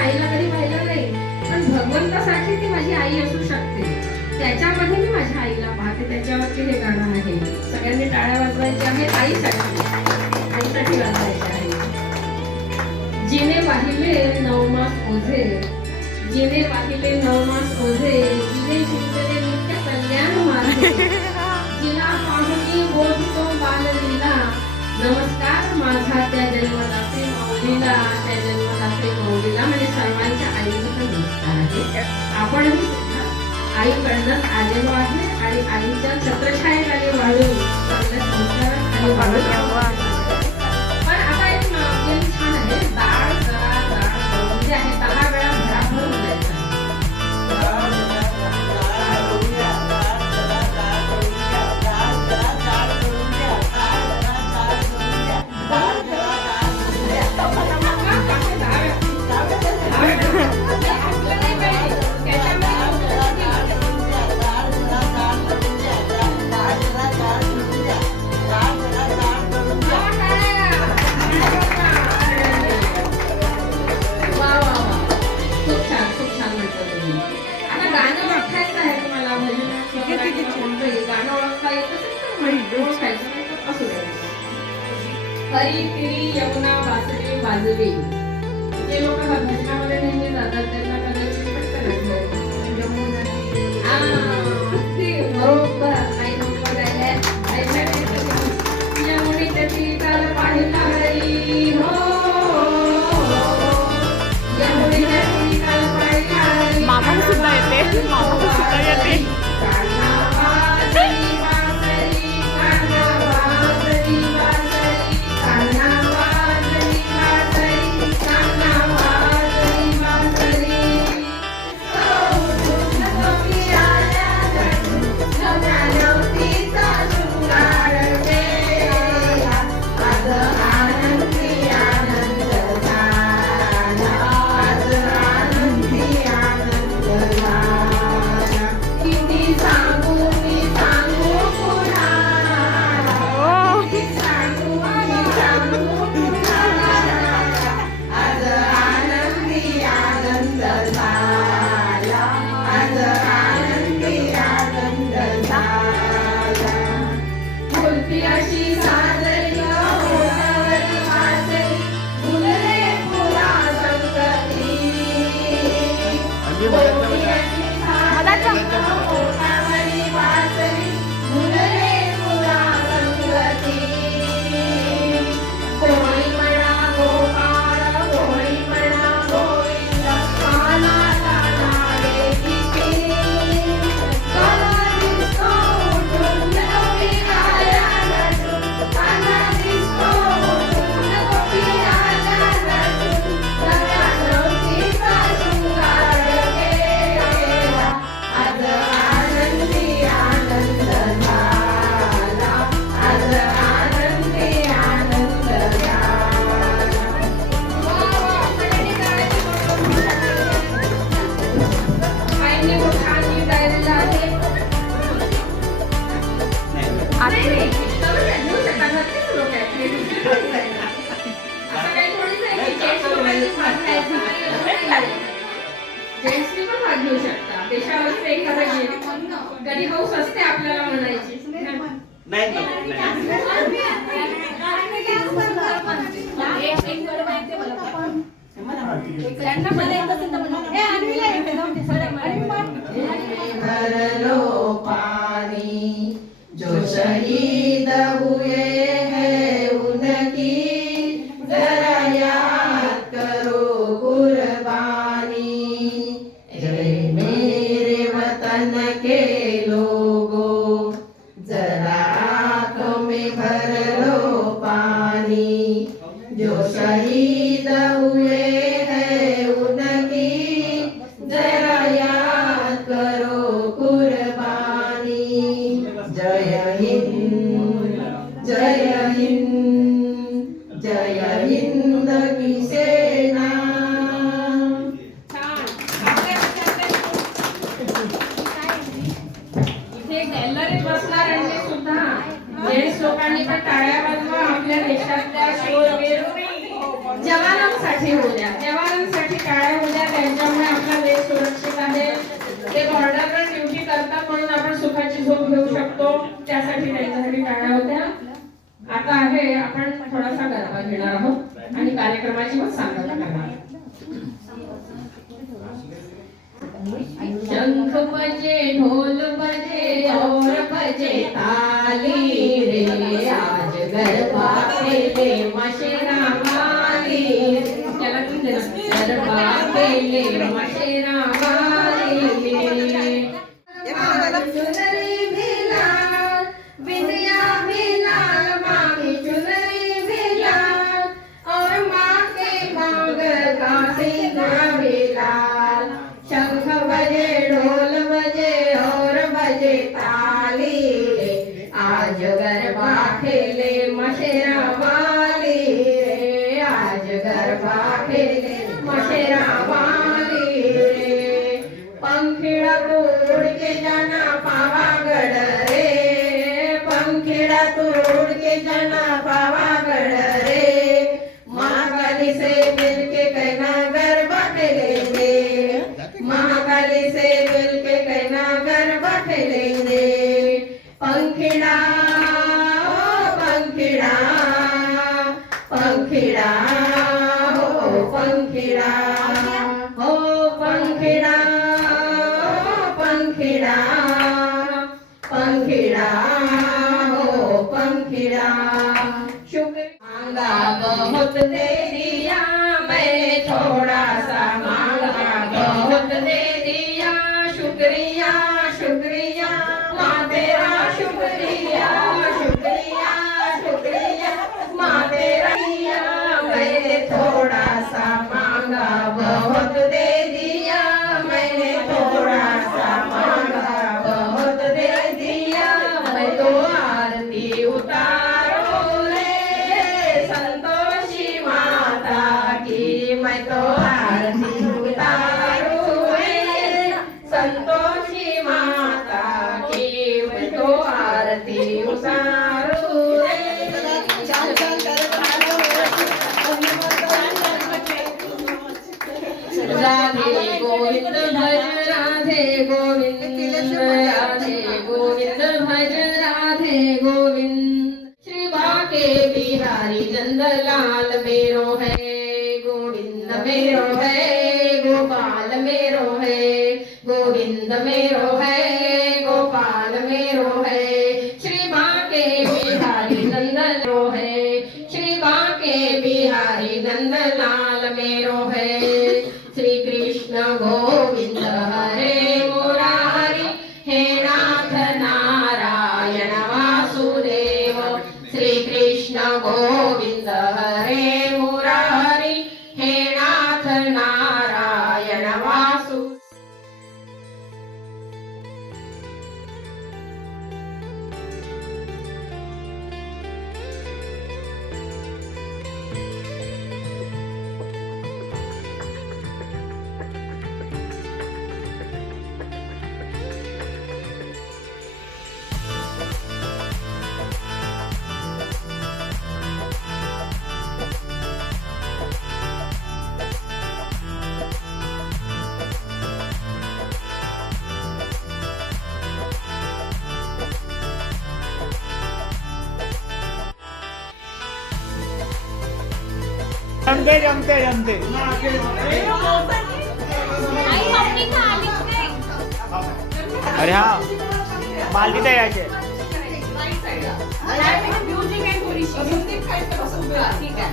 आईला कधी पाहिलं नाही, पण भगवंतासाठी ती माझी आई असू शकते. त्याच्यामध्ये मी माझ्या आईला पाहते. त्याच्यावरती हे गाणं आहे. सगळ्यांनी टाळ्या वाजवायच्या आहेत आईसाठी वाजवायच्या आहे. जिने वाहिले 9 मास ओझे, जिने वाहिले 9 मास ओझे, जिने जिंकले नित्य कल्याण माझे, जिला पाहुणी बोलतो बाललीला, नमस्कार माझा त्या जन्मदाते माऊलीला, त्या जन्मदाते माऊलीला. म्हणजे सर्वांच्या आईला पण नमस्कार आहे. आपणही आईकडनं आलेलो आहे आणि आईच्या छत्रछायेखाली वाळून चांगल्या संस्कारात आणि वाळून. पण आता एक गेम छान आहे. डाळ करून जे आहे 10 वेळा भराभरून बोलायचं. हरी फिरी यमुना बासरी वाजवी. जे लोक भजनामध्ये नेहमी जातात त्यांना कदाचित पटकन बरोबर आई नंबर आहे. यमुनेच्या तीराला पाहिला हरी हो, यमुनेच्या तीराला पाहिला हरी. मामा सुद्धा येते, मामा सुद्धा येते. जेंट्सनी पण भाग घेऊ शकता. देशावरचं एखादा गेम कधी हौस असते आपल्याला म्हणायची. भरलो पानी जो शहीद हुए हैं उनकी जरा याद करो कुर्बानी. जय मेरे वतन के लोगों जरा आंखों में भर लो पानी. जो शहीद हुए हैं उनकी जरा याद करो कुर्बानी. जय हिंद जय हिंद जय हिंद की सेना. इथे गॅलरीत बसणाऱ्यांनी सुद्धा पोलीस लोकांनी पण टाळ्या वाजवा. आपल्या देशातल्या शूरवीर जवानांसाठी होऊ द्या, जवानांसाठी टाळ्या होऊ द्या. त्यांच्यामुळे आपला देश सुरक्षित आहे. ते बॉर्डरवर ड्युटी करतात म्हणून आपण सुखाची झोप घेऊ शकतो. त्यासाठी त्यांच्यासाठी टाळ्या होत्या. आता आहे आपण थोडासा गरबा घेणार आहोत आणि कार्यक्रमाची पण सांगता करणार. शंख बजे ढोल बजे और बजे ताली रे, आज गरबा खेले मशेरा वाली. त्याला तू दे ना. गरबा खेले मशेरा वाली. चुनरी भी लाल, बिंदिया भी लाल, माँ की चुनरी भी लाल, और माँ के मांग का सिंदूर भी लाल. शंख बजे ढोल बजे और बजे ताली, आज गरबा खेले मशेरा वाली रे, आज गरबा खेले मशेरा वाली रे. पंखिड़ा तू उड़ के जाना पावागढ़ रे, पंखिड़ा तू उड़ के जाना पावागढ़ रे. महाकाली से मिलके कहना गरबा खेलेंगे, महाकाली से मिलके कहना गरबा खेलेंगे. पंखिड़ा ओ पंखिड़ा, पंखिड़ा हो पंखिड़ा, हो पंखिड़ा, पंखिड़ा, पंखिड़ा हो पंखिड़ा. शुक्र मांगा बहुत दे दिया, मैंने थोड़ा सा मांगा बहुत दे दिया. शुक्रिया शुक्रिया माँ तेरा, शुक्रिया शुक्रिया शुक्रिया माँ तेरा. मैंने थोड़ा सा मांगा बहुत दे दिया, मैंने थोड़ा सा मांगा बहुत दे दिया. मैं तो आरती उतारो रे संतोषी माता की, मैं तो आरती उतारू रे संतोषी माता की, मैं तो आरती उतारू रे. राधे गोविंद भज राधे गोविंद, राधे गोविंद भज राधे गोविंद. श्री बाके बिहारी नंदलाल मेरो है, गोविंद मेरो है, गोपाल मेरो है, गोविंद मेरो है, गोपाल मेरो है. श्री बाके बिहारी नंदलो है, श्री बाके बिहारी नंदलाल मेरो है. श्री कृष्ण गोविंद हरे मुरारी, हे नाथ नारायण वासुदेव. श्री कृष्ण गोविंद हरे मुरारी, हे नाथ नारायण वासुदेव. जमते जमते जमते. अरे हा मालदी द्यायचे. म्युझिक आहे थोडीशी. म्युझिक काय ठीक आहे.